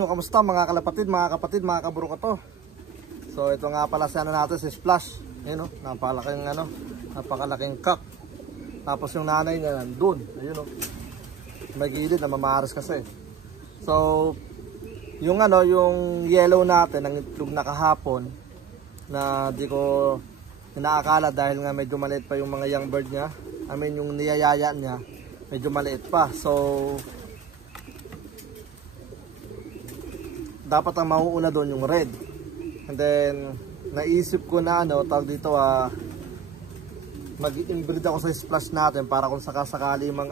Ayun, kamusta mga kalapatid, mga kapatid, mga kaburo ko to. So ito nga pala si natin, si Splash. Ayun, napakalaking cock. Tapos yung nanay niya nandun. Ayun, may gilid na mamaharas kasi. So yung yung yellow natin, ang itlog na kahapon, na di ko inaakala dahil nga medyo maliit pa yung mga young bird niya. I mean yung niyayaya niya, medyo maliit pa. So dapat ang mauuna doon yung red. And then naisip ko na tawag dito mag-inbreed ako sa Splash natin para kung sakasakali mang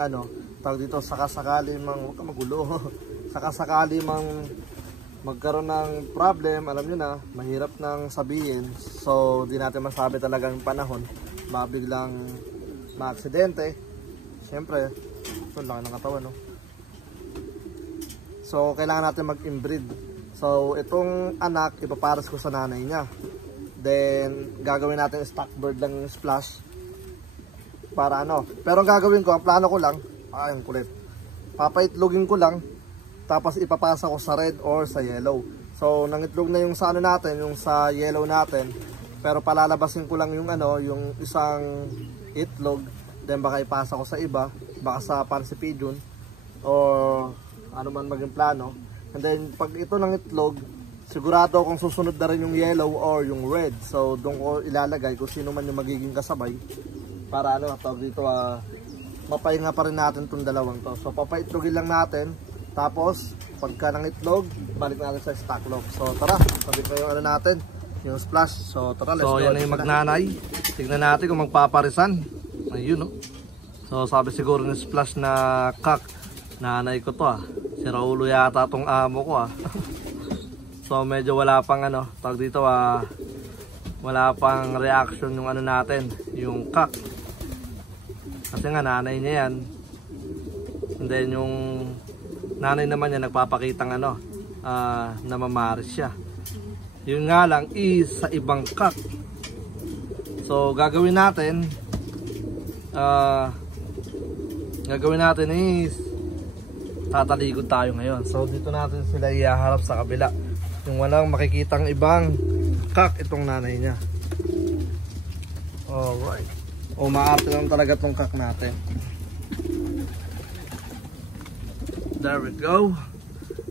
tawag dito, sakasakali mang huwag ka magulo sakasakali mang magkaroon ng problem, alam nyo na, mahirap nang sabihin. So di natin masabi talagang panahon, mabiglang maaksidente. Siyempre ito laki ng katawan, no? So kailangan natin mag-inbreed. So itong anak ipaparas ko sa nanay niya. Then gagawin natin stock bird lang yung Splash para pero gagawin ko, ang plano ko lang, ang kulit, papaitlogin ko lang, tapos ipapasa ko sa red or sa yellow. So nangitlog na yung sa natin, yung sa yellow natin, pero palalabasin ko lang yung yung isang itlog, then baka ipasa ko sa iba, baka sa pansi pigeon or ano man maging plano. And then pag ito ng itlog, sigurado kung susunod na rin yung yellow or yung red. So doon ko ilalagay kung sino man yung magiging kasabay para tawag dito mapahinga pa rin natin itong dalawang to. So papaitlogin lang natin, tapos pagka ng itlog, balik natin sa stock lock. So tara, sabi ko yung natin, yung Splash. So tara, let's go. So yan na yung magnanay. Tignan natin kung magpaparisan. Ayun, no? So sabi siguro ng Splash na cock, nanay ko to si Raulo yata tong amo ko So medyo wala pang tawag dito wala pang reaction yung natin, yung cock. Kasi nga nanay niya yan. And then yung nanay naman niya nagpapakitang namamaris siya. Yun nga lang is sa ibang cock. So gagawin natin is tatalikod tayo ngayon. So dito natin sila ihaharap sa kabila, yung walang makikitang ibang cock itong nanay niya. Alright. Maarte lang talaga itong cock natin. There we go.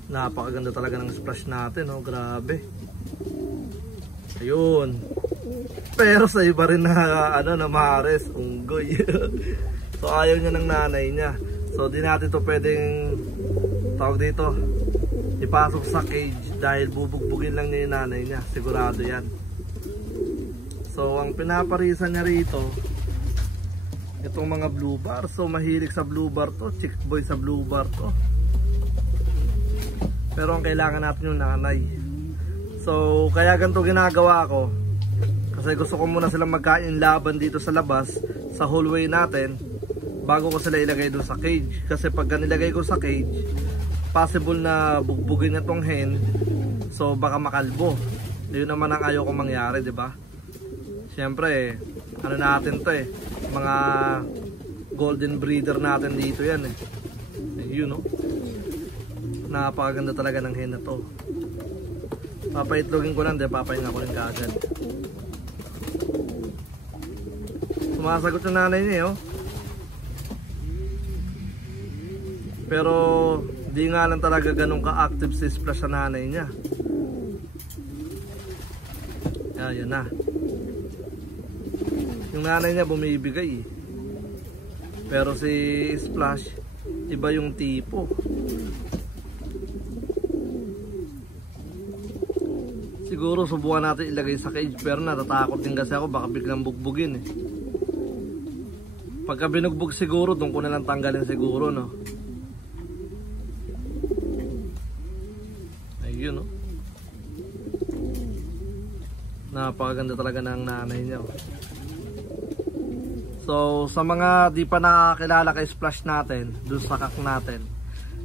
Napakaganda talaga ng Splash natin, grabe. Ayun. Pero sa iba rin na na mahares, unggoy. So ayaw niya ng nanay niya. So di natin to pwedeng tawag dito ipasok sa cage dahil bubugbugin lang niya yung nanay niya, sigurado yan. So ang pinaparisan niya rito itong mga blue bar. So mahilig sa blue bar to, chick boy sa blue bar to. Pero ang kailangan natin yung nanay. So kaya ganito ginagawa ko, kasi gusto ko muna silang magkain laban dito sa labas, sa hallway natin, bago ko sila ilagay doon sa cage. Kasi pag nilagay ko sa cage, possible na bugbugin na tong hen, so baka makalbo. Yun naman ang ayaw kong mangyari, di ba? Siyempre natin to mga golden breeder natin dito yan yun, napakaganda talaga ng hen na to. Papaitlogin ko lang, papahinga ko rin kaagad. Sumasagot yung nanay niya pero di nga lang talaga ganun ka-active si Splash sa nanay niya. Yan na. Yung nanay niya bumibigay pero si Splash iba yung tipo. Siguro subukan natin ilagay sa cage, pero natatakot din kasi ako baka biglang bugbugin Pagka binugbog siguro, doon ko na lang tanggalin siguro, Ayun, napakaganda talaga ng nanay niya. So sa mga di pa nakakilala kay Splash natin, dun sa cock natin,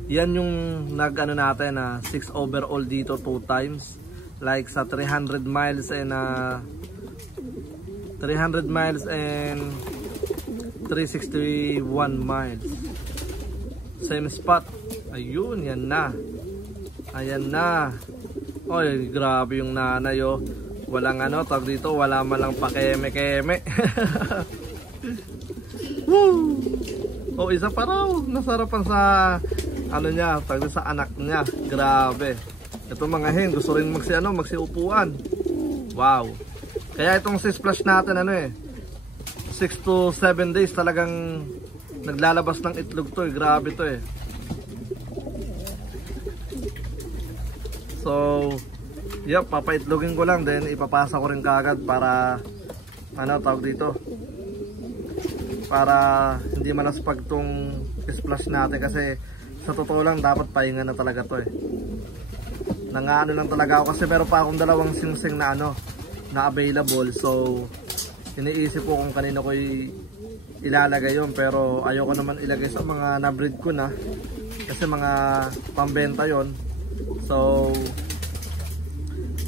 yan yung natin 6 overall dito 2 times, like sa 300 miles and 361 miles. Same spot. Ayun, yan na. Ayan na. Oy, grabe yung nanay oh. Walang ano, tawag dito, wala man lang pakeme-keme. Woo! Oh, isa pa raw. Nasarapan sa ano niya, tawag dito, sa anak niya. Grabe. Ito mga hen, gusto rin magsiupuan. Wow. Kaya itong splash natin ano eh, 6 to 7 days talagang naglalabas ng itlog to eh. Grabe to eh. So, yep, papaitlogin ko lang, then ipapasa ko rin kagad para ano tawag dito, para hindi malaspag tong splash natin, kasi sa totoo lang dapat pahinga na talaga to eh. Nangaano lang talaga ako kasi meron pa akong dalawang singsing na ano na available, so iniisip ko kung kanino ko ilalagay yun, pero ayoko naman ilagay sa mga na-breed ko na kasi mga pambenta yon. So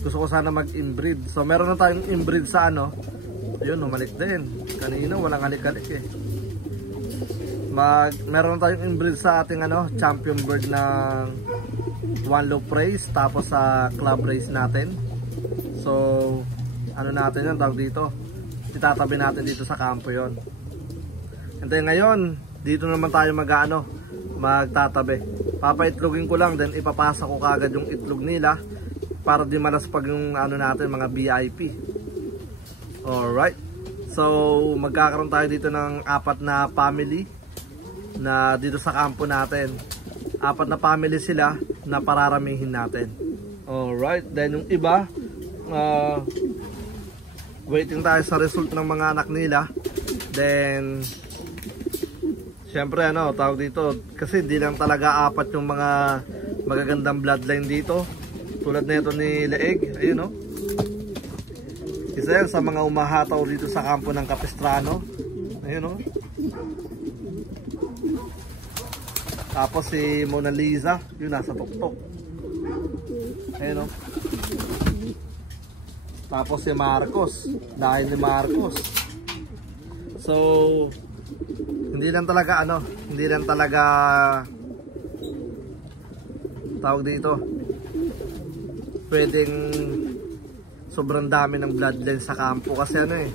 gusto ko sana mag-inbreed. So meron na tayong inbreed sa ano. Ayun, umalik din. Kanina walang halik-halik eh. Meron na tayong inbreed sa ating ano, champion bird ng one loop race, tapos sa club race natin. So ano natin yun, tawag dito, itatabi natin dito sa kampo yon. And then ngayon dito naman tayo magtatabi. Papaitlogin ko lang, then ipapasa ko kagad yung itlog nila para di malaspag yung ano natin, mga VIP. Alright, so magkakaroon tayo dito ng 4 na family na dito sa kampo natin. 4 na family sila na pararamihin natin. Alright, then yung iba waiting tayo sa result ng mga anak nila. Then syempre ano, tawag dito, kasi hindi lang talaga 4 yung mga magagandang bloodline dito. Tulad nito ni Leeg, ayun o. Isa yan sa mga umahataw dito sa kampo ng Capistrano. Ayun o. Tapos si Mona Lisa, yun nasa tuktok. Ayun o. Tapos si Marcos, dahil ni Marcos. So hindi lang talaga ano, hindi lang talaga tawag dito, pwedeng sobrang dami ng bloodline sa kampo, kasi ano eh,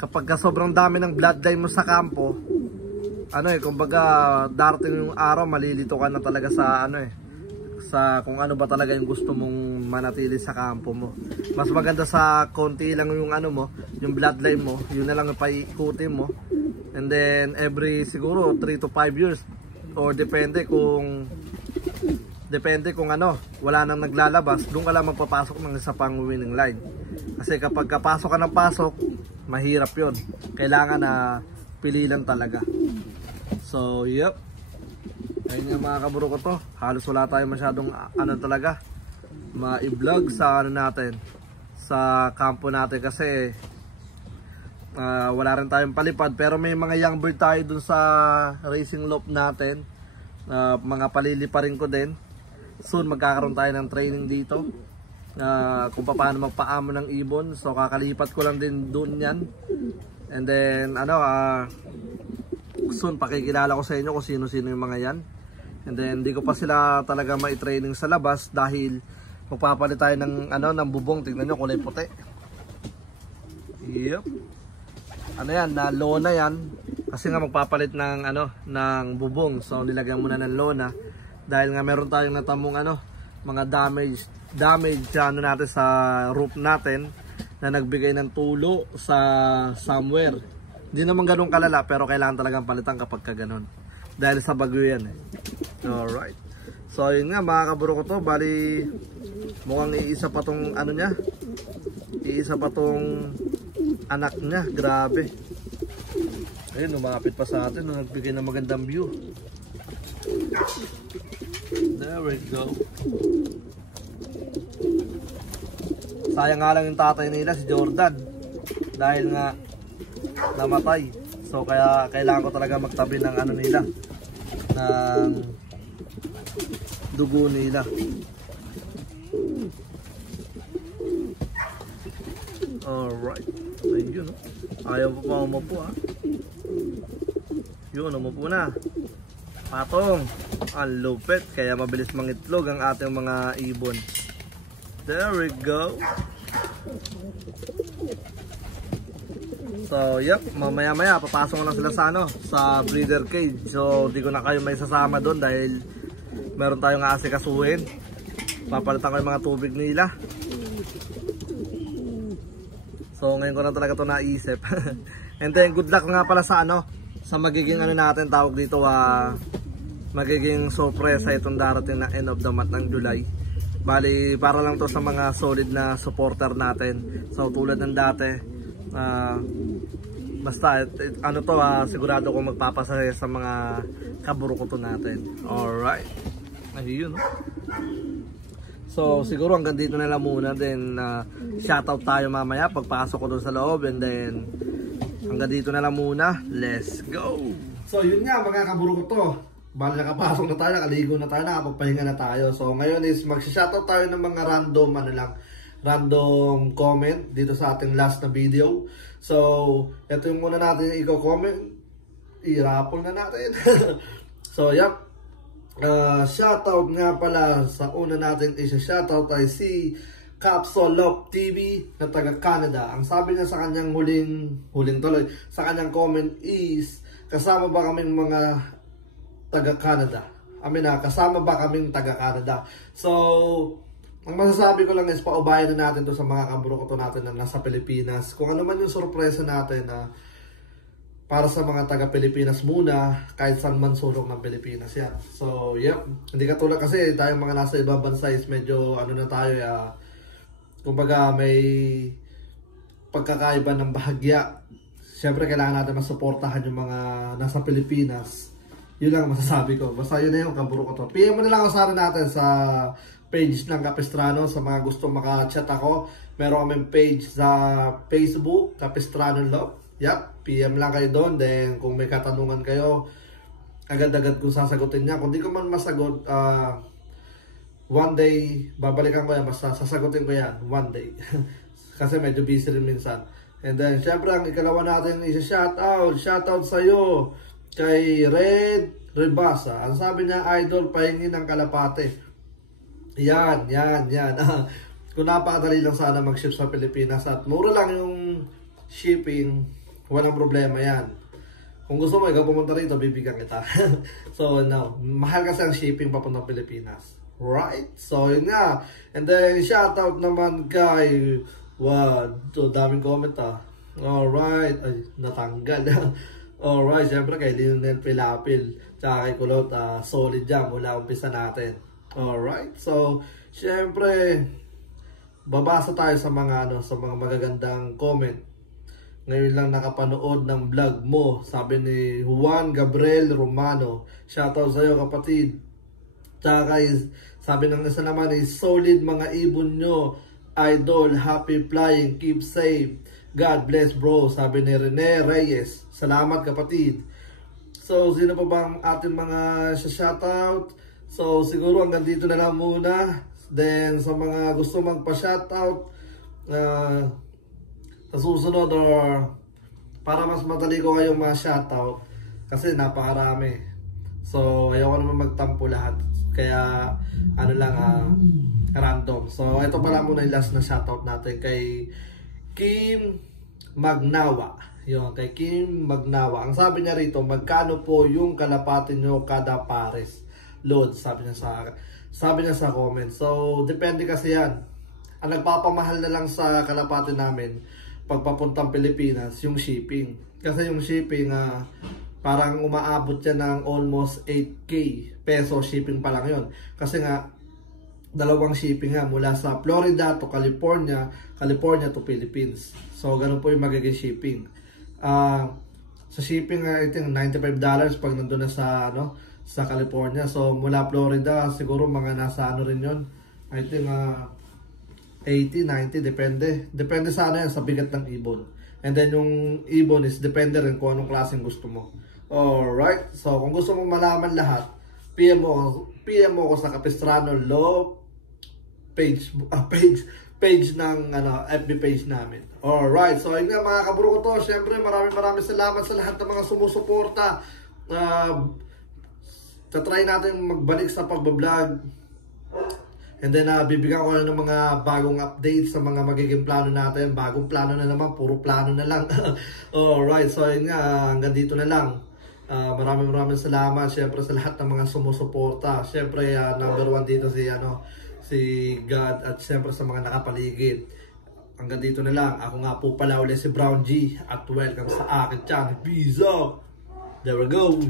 kapag sobrang dami ng bloodline mo sa kampo, ano eh, kumbaga darating yung araw malilito ka na talaga sa ano eh, sa kung ano ba talaga yung gusto mong manatili sa kampo mo. Mas maganda sa konti lang yung ano mo, yung bloodline mo, yun na lang ang paikutin mo. And then every siguro 3 to 5 years, or depende kung ano, wala nang naglalabas, doon ka lang magpapasok ng isa pang winning line. Kasi kapag kapasok ka ng pasok, mahirap yon. Kailangan na pili lang talaga. So yep, ayun yung mga kaburo ko to. Halos wala tayo masyadong ano talaga ma-i-vlog sa ano natin, sa kampo natin, kasi wala rin tayong palipad. Pero may mga young bird tayo dun sa racing loop natin, mga paliliparin ko din. Soon magkakaroon tayo ng training dito, kung paano magpaamo ng ibon. So kakalipat ko lang din doon yan. And then ano, soon pakikilala ko sa inyo kung sino-sino yung mga yan. And then hindi ko pa sila talaga mai-training sa labas dahil magpapalit tayo ng ano, ng bubong. Tingnan nyo, kulay puti. Yep. Ano yan, na lona yan. Kasi nga magpapalit ng ano, ng bubong. So nilagyan muna ng lona dahil nga meron tayong natamong ano, mga damage ano natin sa roof natin, na nagbigay ng tulo sa somewhere. Hindi naman ganun kalala, pero kailangan talagang palitan kapag ka ganun, dahil sa bagyo yan eh. Alright, so yun nga mga kaburo ko to. Bali mukhang iisa pa tong ano nya, iisa pa tong anak niya. Grabe. Ayun, lumapit pa sa atin, nagbigay ng magandang view. There we go. Sayang nga lang yung tatay nila, si Jordan, dahil nga namatay. So kaya kailangan ko talaga magtabi ng ano nila, ng dugo nila. Alright, ayun o. Ayaw pa umupo ha. Yun, umupo na. Patong. Ang lupit. Kaya mabilis mangitlog ang ating mga ibon. There we go. So, yep, mamaya-maya papasok ko na sila sa sa breeder cage. So, di ko na kayo may sasama doon dahil meron tayong aasikasuhin. Papalitan ko yung mga tubig nila. So, ngayon ko na talaga ito naisip. And then, good luck nga pala sa sa magiging natin, tawag dito, magiging sorpresa itong darating na end of the month ng July. Bali, para lang to sa mga solid na supporter natin. So, tulad ng dati, basta sigurado kong magpapasaya sa mga kaburukoto natin. Alright. Ayun. So siguro hanggang dito na lang muna. Then shoutout tayo mamaya pagpasok ko doon sa loob. And then hanggang dito na lang muna. Let's go. So yun nga mga kaburukoto, bali nakapasok na tayo, nakaligo na tayo, nakapagpahinga na tayo. So ngayon is mag-shoutout tayo ng mga random comment dito sa ating last na video. So, ito yung muna natin i-comment. I-raffle na natin. So, yep. Shoutout nga pala sa una natin shoutout ay si Capsolop TV na taga Canada. Ang sabi niya sa kanyang huling tuloy, sa kanyang comment is, kasama ba kaming mga taga Canada? Kasama ba kaming taga Canada? So, ang masasabi ko lang is paubayan na natin to sa mga kaburukoto natin na nasa Pilipinas. Kung ano man yung sorpresa natin na para sa mga taga-Pilipinas muna, kahit saan man sulok ng Pilipinas yan. So, yep. Hindi katulad kasi tayong mga nasa ibang bansa is medyo na tayo, kumbaga may pagkakaiba ng bahagya. Siyempre kailangan natin masuportahan yung mga nasa Pilipinas. Yun lang masasabi ko. Basta yun na yung kaburukoto. PM mo na lang sa natin sa page ng Capistrano sa mga gusto maka-chat ako. Meron kaming page sa Facebook, Capistrano Love. Yep, PM lang kayo doon. Then kung may katanungan kayo, agad-agad kung sasagutin niya. Kung di ko man masagot, one day, babalikan ko yan. Basta sasagutin ko yan, one day. Kasi medyo busy rin minsan. And then, syempre, ang ikalawa natin is shoutout sa'yo kay Red Rebasa. Ang sabi niya, idol, pahingin ng Kalapati. Yan. Kung napakadali lang sana mag-ship sa Pilipinas at mura lang yung shipping, walang problema yan. Kung gusto mo, ikaw pumunta rito, bibigyan kita. So, no. Mahal kasi ang shipping papunta Pilipinas. Right? So, yun nga. And then, shoutout naman kay... daming comment Alright. Ay, natanggal. Alright, syempre kay Lionel Pilapil. Tsaka kay Kulot, solid dyan mula umpisa natin. Alright, so syempre babasa tayo sa mga magagandang comment. Ngayon lang nakapanood ng vlog mo, sabi ni Juan Gabriel Romano. Shoutout sa iyo kapatid. Tsaka sabi ng isa naman is solid mga ibon nyo, idol, happy flying, keep safe, God bless bro, sabi ni Rene Reyes. Salamat kapatid. So sino pa bang ating mga shoutout? So, siguro hanggang dito na lang muna. Then, sa mga gusto magpa-shoutout sa susunod or para mas madali ko kayong ma-shoutout kasi napakarami. So, ayoko naman magtampo lahat. Kaya, random. So, ito pala muna yung last na shoutout natin kay Kim Magnawa. Yun, kay Kim Magnawa. Ang sabi niya rito, magkano po yung kalapati nyo kada pares? Load, sabi niya sa comment. So, depende kasi yan. Ang nagpapamahal na lang sa kalapati namin pagpapuntang Pilipinas, yung shipping. Kasi yung shipping, parang umaabot yan ng almost 8K peso shipping pa lang yun. Kasi nga, dalawang shipping mula sa Florida to California, California to Philippines. So, ganun po yung magiging shipping. Sa shipping, I think $95 pag nandun na sa California. So mula Florida siguro mga nasa rin yun, I think 80, 90, depende sa yan, sa bigat ng ibon. And then yung ibon is depende rin kung anong klaseng gusto mo. Alright, so kung gusto mo malaman lahat, PM mo ko sa Capistrano Law page ng FB page namin. Alright, so ayun nga mga kaburo ko to. Syempre maraming salamat sa lahat ng mga sumusuporta. tatry natin magbalik sa pagbablog. And then bibigyan ko na ng mga bagong updates sa mga magiging plano natin. Bagong plano na naman, puro plano na lang. Alright, so yun nga, hanggang dito na lang. Maraming salamat syempre sa lahat ng mga sumusuporta. Syempre number 1 dito si God at syempre sa mga nakapaligid. Hanggang dito na lang. Ako nga po pala ulit si Brown G at welcome sa akin channel. Peace out. There we go.